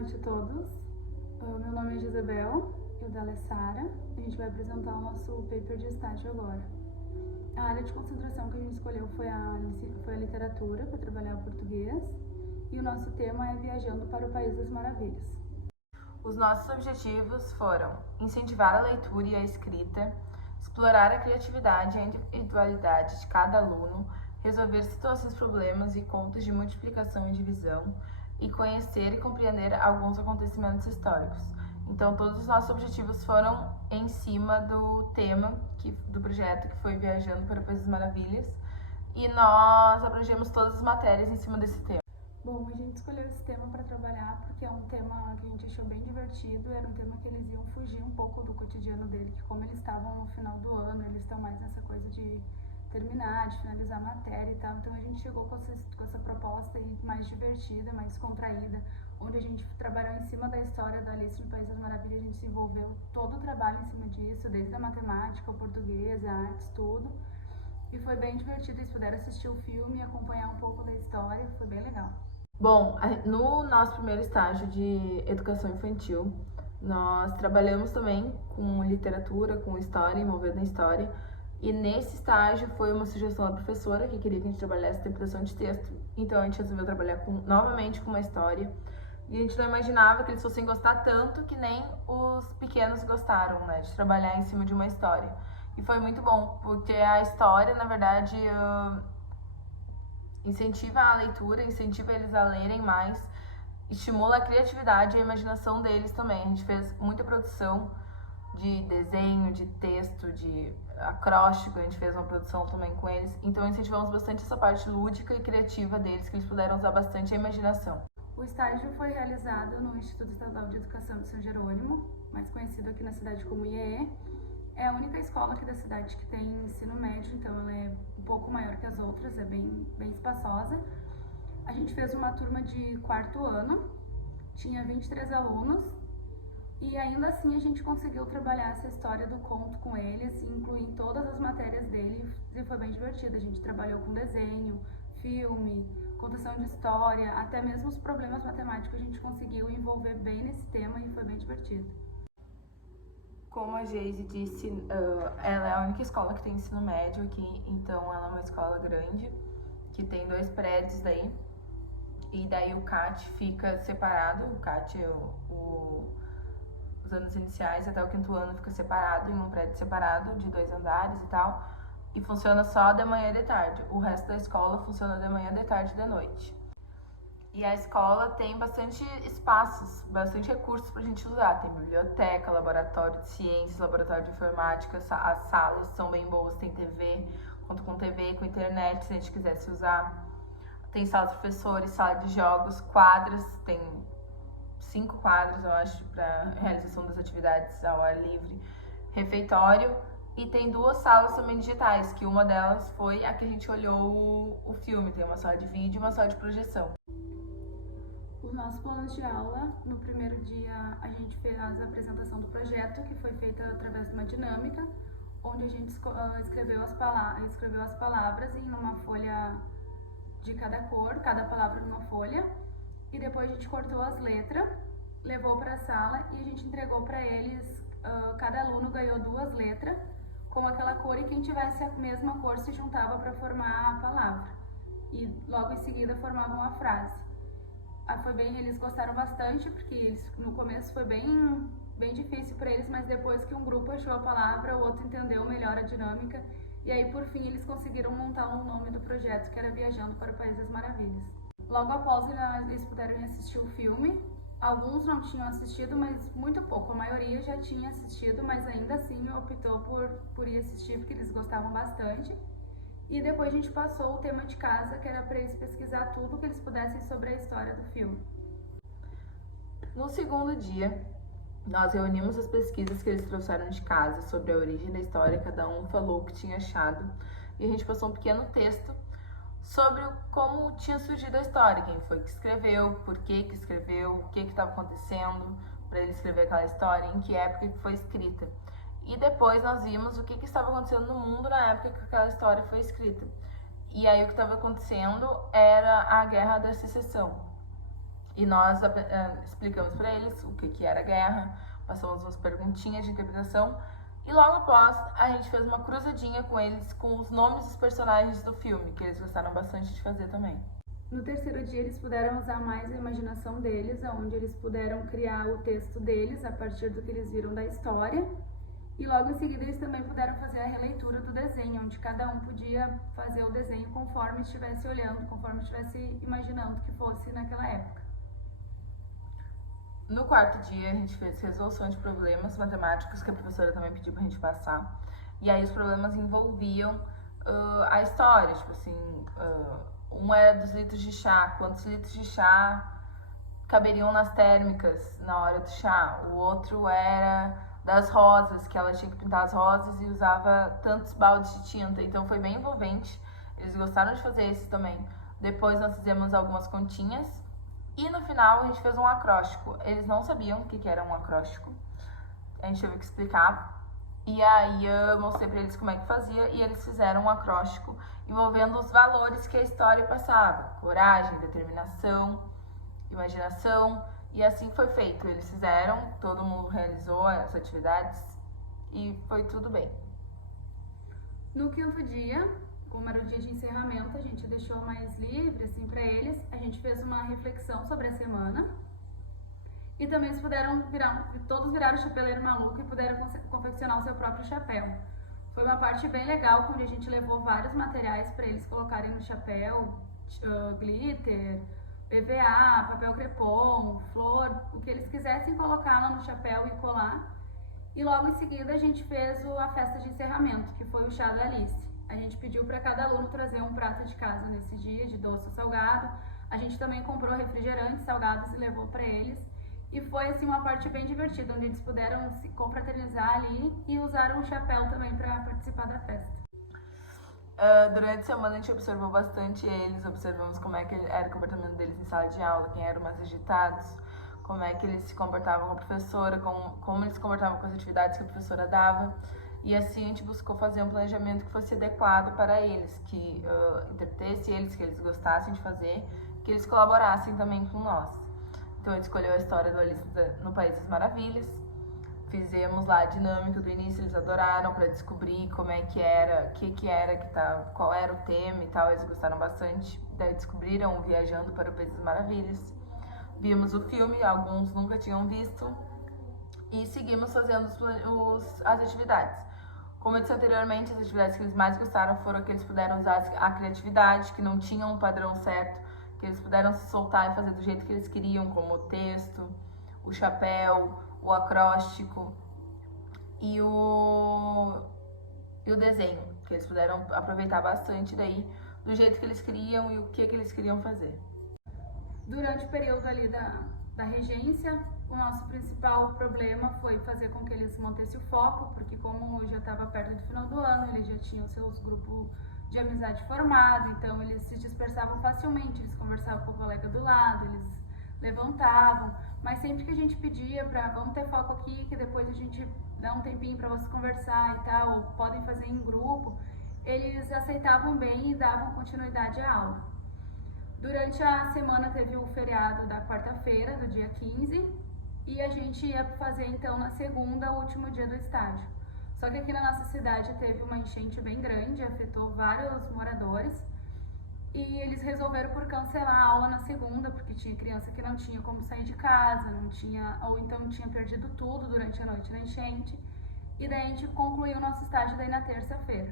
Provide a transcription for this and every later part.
noite a todos. Meu nome é Jezebel, eu da Alessara. A gente vai apresentar o nosso paper de estágio agora. A área de concentração que a gente escolheu foi a literatura, para trabalhar o português. E o nosso tema é Viajando para o País das Maravilhas. Os nossos objetivos foram incentivar a leitura e a escrita, explorar a criatividade e a individualidade de cada aluno, resolver situações, problemas e contas de multiplicação e divisão, e conhecer e compreender alguns acontecimentos históricos. Então, todos os nossos objetivos foram em cima do tema do projeto, que foi Viajando para o País das Maravilhas, e nós abrangemos todas as matérias em cima desse tema. Bom, a gente escolheu esse tema para trabalhar porque é um tema que a gente achou bem divertido, era um tema que eles iam fugir um pouco do cotidiano dele, que como eles estavam no final do ano, eles estão mais nessa coisa de terminar, de finalizar a matéria e tal, então a gente chegou com essa proposta aí mais divertida, mais contraída, onde a gente trabalhou em cima da história da Alice no País das Maravilhas, a gente desenvolveu todo o trabalho em cima disso, desde a matemática, o português, a artes, tudo, e foi bem divertido, eles puderam assistir o filme e acompanhar um pouco da história, foi bem legal. Bom, no nosso primeiro estágio de educação infantil, nós trabalhamos também com literatura, com história, envolvendo a história. E nesse estágio foi uma sugestão da professora que queria que a gente trabalhasse interpretação de texto. Então a gente resolveu trabalhar novamente com uma história. E a gente não imaginava que eles fossem gostar tanto que nem os pequenos gostaram, né? De trabalhar em cima de uma história. E foi muito bom, porque a história, na verdade, incentiva a leitura, incentiva eles a lerem mais, estimula a criatividade e a imaginação deles também. A gente fez muita produção de desenho, de texto, de acróstico, a gente fez uma produção também com eles. Então incentivamos bastante essa parte lúdica e criativa deles, que eles puderam usar bastante a imaginação. O estágio foi realizado no Instituto Estadual de Educação de São Jerônimo, mais conhecido aqui na cidade como IEE. É a única escola aqui da cidade que tem ensino médio, então ela é um pouco maior que as outras, é bem espaçosa. A gente fez uma turma de quarto ano, tinha 23 alunos, e ainda assim a gente conseguiu trabalhar essa história do conto com eles, incluir todas as matérias dele, e foi bem divertido. A gente trabalhou com desenho, filme, contação de história, até mesmo os problemas matemáticos a gente conseguiu envolver bem nesse tema e foi bem divertido. Como a Geise disse, ela é a única escola que tem ensino médio aqui, então ela é uma escola grande, que tem 2 prédios daí, e daí o CAT fica separado, o CAT é os anos iniciais até o 5º ano fica separado, em um prédio separado, de 2 andares e tal, e funciona só de manhã e de tarde. O resto da escola funciona de manhã, de tarde e de noite. E a escola tem bastante espaços, bastante recursos pra gente usar. Tem biblioteca, laboratório de ciências, laboratório de informática, as salas são bem boas, tem TV, conta com TV, com internet, se a gente quisesse usar. Tem sala de professores, sala de jogos, quadras, tem 5 quadras, eu acho, para realização das atividades ao ar livre, refeitório, e tem 2 salas também digitais, que uma delas foi a que a gente olhou o filme, tem uma sala de vídeo e uma sala de projeção. Os nossos planos de aula, no primeiro dia a gente fez a apresentação do projeto, que foi feita através de uma dinâmica, onde a gente escreveu as palavras em uma folha de cada cor, cada palavra numa folha, e depois a gente cortou as letras, levou para a sala e a gente entregou para eles, cada aluno ganhou 2 letras com aquela cor e quem tivesse a mesma cor se juntava para formar a palavra e logo em seguida formavam a frase. Eles gostaram bastante porque no começo foi bem difícil para eles, mas depois que um grupo achou a palavra, o outro entendeu melhor a dinâmica e aí por fim eles conseguiram montar o nome do projeto, que era Viajando para o País das Maravilhas. Logo após eles puderam assistir o filme, alguns não tinham assistido, mas muito pouco, a maioria já tinha assistido, mas ainda assim optou por ir assistir porque eles gostavam bastante. E depois a gente passou o tema de casa, que era para eles pesquisar tudo que eles pudessem sobre a história do filme. No segundo dia, nós reunimos as pesquisas que eles trouxeram de casa sobre a origem da história, cada um falou o que tinha achado, e a gente passou um pequeno texto sobre como tinha surgido a história, quem foi que escreveu, por que escreveu, o que estava acontecendo para ele escrever aquela história, em que época que foi escrita. E depois nós vimos o que estava acontecendo no mundo na época que aquela história foi escrita. E aí o que estava acontecendo era a Guerra da Secessão. E nós explicamos para eles o que era guerra, passamos umas perguntinhas de interpretação e logo após a gente fez uma cruzadinha com eles com os nomes dos personagens do filme, que eles gostaram bastante de fazer também. No terceiro dia eles puderam usar mais a imaginação deles, onde eles puderam criar o texto deles a partir do que eles viram da história. E logo em seguida eles também puderam fazer a releitura do desenho, onde cada um podia fazer o desenho conforme estivesse olhando, conforme estivesse imaginando que fosse naquela época. No quarto dia a gente fez resolução de problemas matemáticos que a professora também pediu pra gente passar. E aí os problemas envolviam a história, tipo assim, um era dos litros de chá, quantos litros de chá caberiam nas térmicas na hora do chá. O outro era das rosas, que ela tinha que pintar as rosas e usava tantos baldes de tinta. Então foi bem envolvente. Eles gostaram de fazer isso também. Depois nós fizemos algumas continhas e no final a gente fez um acróstico. Eles não sabiam o que era um acróstico. A gente teve que explicar. E aí eu mostrei pra eles como é que fazia e eles fizeram um acróstico envolvendo os valores que a história passava. Coragem, determinação, imaginação, e assim foi feito. Eles fizeram, todo mundo realizou as atividades e foi tudo bem. No quinto dia, como era o dia de encerramento, a gente deixou mais livre assim para eles. A gente fez uma reflexão sobre a semana. E também eles puderam todos viraram chapeleiro maluco e puderam confeccionar o seu próprio chapéu. Foi uma parte bem legal, onde a gente levou vários materiais para eles colocarem no chapéu, glitter, PVA, papel crepom, flor, o que eles quisessem colocar lá no chapéu e colar. E logo em seguida a gente fez a festa de encerramento, que foi o chá da Alice. A gente pediu para cada aluno trazer um prato de casa nesse dia, de doce ou salgado. A gente também comprou refrigerantes salgados e levou para eles. E foi assim uma parte bem divertida, onde eles puderam se confraternizar ali e usaram o chapéu também para participar da festa. Durante a semana a gente observou bastante eles, observamos como é que era o comportamento deles em sala de aula, quem eram mais agitados, como é que eles se comportavam com a professora, como eles se comportavam com as atividades que a professora dava. E assim a gente buscou fazer um planejamento que fosse adequado para eles, que entretesse eles, que eles gostassem de fazer, que eles colaborassem também com nós. Então a gente escolheu a história do Alice no País das Maravilhas. Fizemos lá a dinâmica do início, eles adoraram para descobrir como é que era, qual era o tema e tal, eles gostaram bastante. Daí descobriram Viajando para o País das Maravilhas. Vimos o filme, alguns nunca tinham visto e seguimos fazendo as atividades. Como eu disse anteriormente, as atividades que eles mais gostaram foram que eles puderam usar a criatividade, que não tinham um padrão certo, que eles puderam se soltar e fazer do jeito que eles queriam, como o texto, o chapéu, o acróstico e o desenho, que eles puderam aproveitar bastante daí do jeito que eles queriam e o que eles queriam fazer. Durante o período ali da regência, o nosso principal problema foi fazer com que eles mantessem o foco, porque como já estava perto do final do ano, eles já tinham seus grupos de amizade formado, então eles se dispersavam facilmente, eles conversavam com o colega do lado, eles levantavam, mas sempre que a gente pedia para vamos ter foco aqui, que depois a gente dá um tempinho para você conversar e tal, ou podem fazer em grupo, eles aceitavam bem e davam continuidade à aula. Durante a semana teve o feriado da quarta-feira, do dia 15, e a gente ia fazer então na segunda, o último dia do estágio. Só que aqui na nossa cidade teve uma enchente bem grande, afetou vários moradores, e eles resolveram por cancelar a aula na segunda, porque tinha criança que não tinha como sair de casa, ou então tinha perdido tudo durante a noite na enchente, e daí a gente concluiu o nosso estágio daí na terça-feira.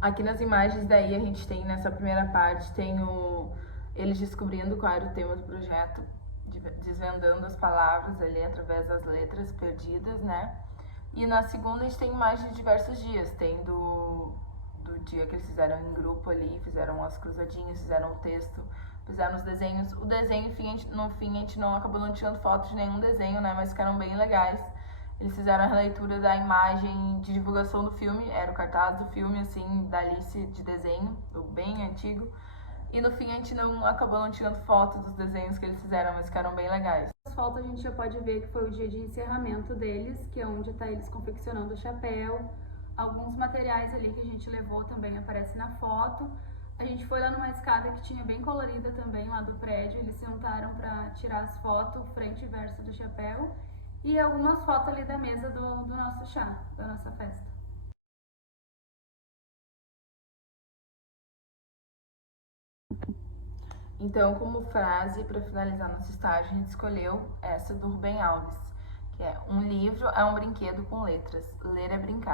Aqui nas imagens daí a gente tem, nessa primeira parte, tem eles descobrindo qual era o tema do projeto, desvendando as palavras ali através das letras perdidas, né? E na segunda a gente tem imagens de diversos dias, tem do dia que eles fizeram em grupo ali, fizeram as cruzadinhas, fizeram o texto, fizeram os desenhos. O desenho, no fim, a gente não acabou não tirando fotos de nenhum desenho, né? Mas ficaram bem legais. Eles fizeram a releitura da imagem de divulgação do filme, era o cartaz do filme, assim, da Alice de desenho, do bem antigo. E no fim a gente acabou não tirando fotos dos desenhos que eles fizeram, mas ficaram bem legais. As fotos a gente já pode ver que foi o dia de encerramento deles, que é onde está eles confeccionando o chapéu. Alguns materiais ali que a gente levou também aparecem na foto. A gente foi lá numa escada que tinha bem colorida também lá do prédio. Eles se juntaram para tirar as fotos, frente e verso do chapéu. E algumas fotos ali da mesa do nosso chá, da nossa festa. Então, como frase para finalizar nosso estágio, a gente escolheu essa do Rubem Alves, que é: um livro é um brinquedo com letras, ler é brincar.